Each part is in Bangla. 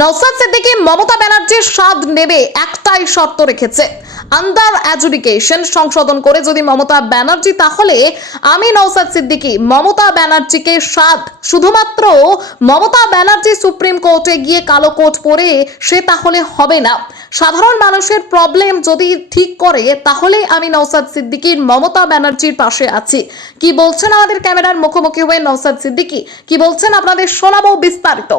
নওশাদ সিদ্দিকী মমতা ব্যানার্জির স্বাদ নেবে একটাই শর্ত রেখেছে, আন্ডার এডুকেশন সংশোধন করে যদি মমতা ব্যানার্জি, তাহলে আমি নওশাদ সিদ্দিকী মমতা ব্যানার্জিকে স্বাদ, শুধুমাত্র মমতা ব্যানার্জি সুপ্রিম কোর্টে গিয়ে কালো কোট পরে সে তাহলে হবে না। সাধারণ মানুষের প্রবলেম যদি ঠিক করে তাহলে আমি নওশাদ সিদ্দিকীর মমতা ব্যানার্জির পাশে আছি। কি বলছেন আমাদের ক্যামেরার মুখোমুখি হয়ে নওশাদ সিদ্দিকী, কি বলছেন আপনাদের শোনাবো বিস্তারিত।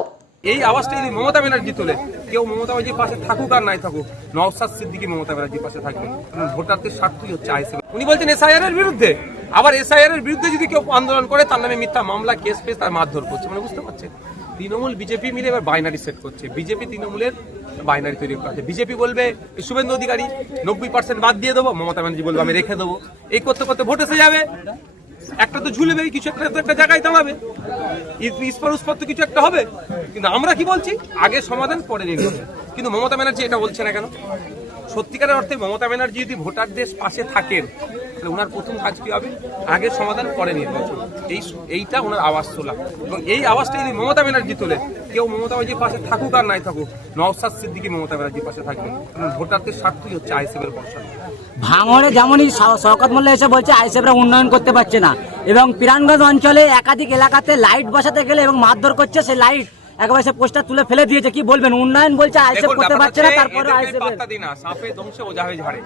এই আওয়াজটা যদি মমতা ব্যানার্জি তোলে, কেউ মমতা ব্যানার্জির পাশে থাকুক আর নাই থাকুক, নওশাদ সিদ্দিকী মমতা ব্যানার্জির পাশে থাকবে। কারণ ভোটারদের স্বার্থই হচ্ছে আইএসএফ। উনি বলছেন এসআইআর এর বিরুদ্ধে, আবার এসআইআর এর বিরুদ্ধে যদি কেউ আন্দোলন করে তার নামে মিথ্যা মামলা, কেস ফেস, তার মারধর করছে। মানে বুঝতে পারছেন, তৃণমূল বিজেপি মিলে এবার বাইনারি সেট করছে। বিজেপি তৃণমূলের বাইনারি তৈরি করছে। বিজেপি বলবে শুভেন্দু অধিকারী 90% বাদ দিয়ে দেবো, মমতা ব্যানার্জি বলবে আমি রেখে দেবো। এই করতে করতে ভোট এসে যাবে, একটা তো ঝুলবে, কিছু একটা জায়গায় দাঁড়াবে, ইস্পার কিছু একটা হবে। কিন্তু আমরা কি বলছি, আগে সমাধান পরে নির্বাচন। কিন্তু মমতা ব্যানার্জি এটা বলছে না কেন? সত্যিকারের অর্থে মমতা ব্যানার্জি যদি ভোটারদের পাশে থাকেন তাহলে ওনার প্রথম কাজ কি হবে? আগে সমাধান পরে নির্বাচন। এইটা ওনার আওয়াজ তোলা, এবং এই আওয়াজটা যদি মমতা ব্যানার্জি তোলে, কেউ মমতা ব্যানার্জির পাশে থাকুক আর নাই থাকুক, নওশাদ সিদ্দিকী মমতা ব্যানার্জির পাশে থাকবে। কারণ ভোটারদের স্বার্থই হচ্ছে আইএসএফ এর ভরসা। ভাঙড়ে যেমনই শওকত মোল্লা এসে বলছে আইএসএফরা উন্নয়ন করতে পারছে না, এবং পিরানগঞ্জ অঞ্চলে একাধিক এলাকাতে লাইট বসাতে গেলে এবং মারধর করছে, সেই লাইট একবার সে পোস্টার তুলে ফেলে দিয়েছে। কি বলবেন? উন্নয়ন বলছে আইএসএফ করতে পারছে না, তারপরে আইএসএফ পাত্তা দিনা, সাপে দংশে ওঝা হয়ে ঝাড়ে।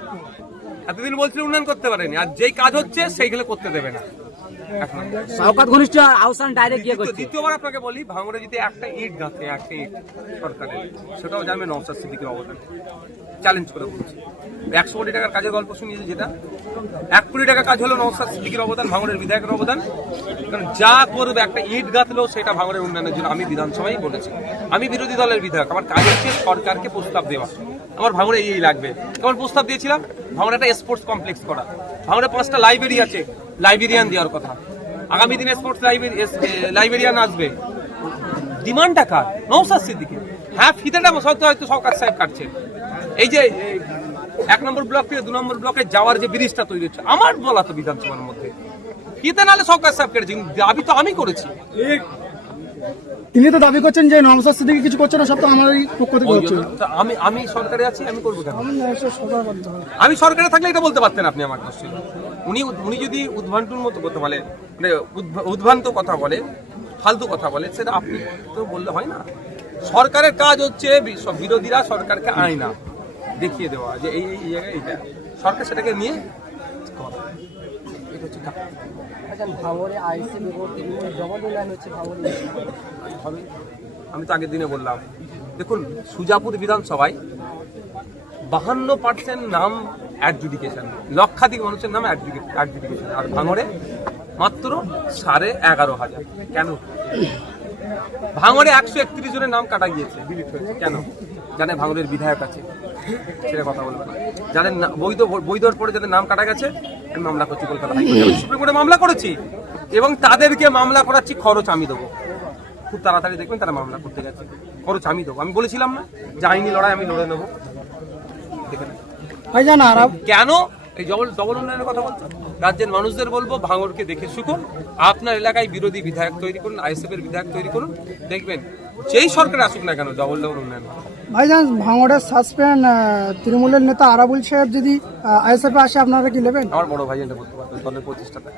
এতদিন বলছিল উন্নয়ন করতে পারেনি, আর যেই কাজ হচ্ছে সেইগুলো করতে দেবে না। শওকত ঘনিষ্ঠ আহ্বান ডাইরেক্ট গিয়ে করছে। দ্বিতীয়বার আপনাকে বলি, ভাঙড়ে যদি একটা ইট গাঁথে, একটা ইট সরকারের, সেটাও জানবে নওশাদ সিদ্দিকীর অবদান। চ্যালেঞ্জ করে বলছি, 100 কোটি টাকার কাজের গল্প শুনিয়েছে, যেটা 1 কোটি টাকা কাজ হলো নওশাদ সিদ্দিকীর অবদান, ভাঙড়ের বিধায়কের অবদান। কারণ যা করবে, একটা ইট গাঁথলেও সেটা ভাঙড়ের উন্নয়নের জন্য। আমি বিধানসভায় বলেছি, আমি বিরোধী দলের বিধায়ক, আমার কাজ হচ্ছে সরকারকে প্রস্তাব দেওয়া। আমার ভাঙড়ে এই লাগবে, কেমন প্রস্তাব দিয়েছিলাম, ভাঙড়ে একটা স্পোর্টস কমপ্লেক্স করা, ভাঙড়ে 5টা লাইব্রেরি আছে, লাইব্রেরিয়ান দেওয়ার কথা। আগামী দিনে স্পোর্টস লাইব্রেরিয়ান আসবে। ডিমান্ডটা কার? নওশাদ সিদ্দিকী। হ্যাঁ, ফিতেটা হয়তো সরকার সাহেব কাটছে। এই যে 1 নম্বর ব্লক থেকে 2 নম্বর ব্লকে যাওয়ার যে ব্রিজটা তৈরি হচ্ছে, আমার বলা তো বিধানসভার মধ্যে, ফিতে নালে সরকার সাহেব কেটেছে, দাবি তো আমি করেছি। তিনি তো দাবি করছেন যে নওশাদ সিদ্দিকী কিছু করছে না, সব তো আমারই পক্ষ থেকে হচ্ছে। আমি সরকারে আছি, আমি করবো কেন? আমি সরকারে থাকলে এটা বলতে পারতেন আপনি আমার দোষ ছিল। উনি যদি উদ্ভ্রান্তুর মতো কথা বলে, মানে উদ্ভ্রান্ত কথা বলে, ফালতু কথা বলে, সেটা আপনি তো বললে হয় না। সরকারের কাজ হচ্ছে সব বিরোধীরা সরকারকে আয়না দেখিয়ে দেওয়া, যে এই জায়গায় এইটা, সরকার সেটাকে নিয়ে আমি তো আগের দিনে বললাম, দেখুন সুজাপুর বিধানসভায় 52% নাম অ্যাডজুডিকেশন, লক্ষাধিক মানুষের নাম অ্যাডজুডিকেশন, আর ভাঙড়ে মাত্র 11,500। কেন? ভাঙড়ে 131 জনের নাম কাটা গিয়েছে, ডিলিট হয়েছে। কেন? জানে ভাঙড়ের বিধায়ক আছে, সেটা কথা বলবেন। জানেন বৈধর পরে যাদের নাম কাটা গেছে, আমি মামলা করছি কলকাতা হাইকোর্টে, সুপ্রিম কোর্টে মামলা করেছি, এবং তাদেরকে মামলা করাচ্ছি, খরচ আমি দেবো। খুব তাড়াতাড়ি দেখবেন তারা মামলা করতে গেছে, খরচ আমি দেবো। আমি বলেছিলাম না যে আইনি লড়াই আমি লড়ে নেবো। দেখেন কেন এই ডবল উন্নয়নের কথা বলছো? রাজ্যের মানুষদের বলবো, ভাঙড়কে দেখে শিখুন, আপনার এলাকায় বিরোধী বিধায়ক তৈরি করুন, আইএসএফ এর বিধায়ক তৈরি করুন, দেখবেন যেই সরকার আসুক না কেন ডবল উন্নয়ন। ভাইজান, ভাঙড়ের সাসপেন্ড তৃণমূলের নেতা আরাবুল সাহেব যদি আইএসএফ আসে, আপনারা কি নেবেন? আমার বড় ভাই এটা বলতে পারবেন, দলের প্রতিষ্ঠাতা।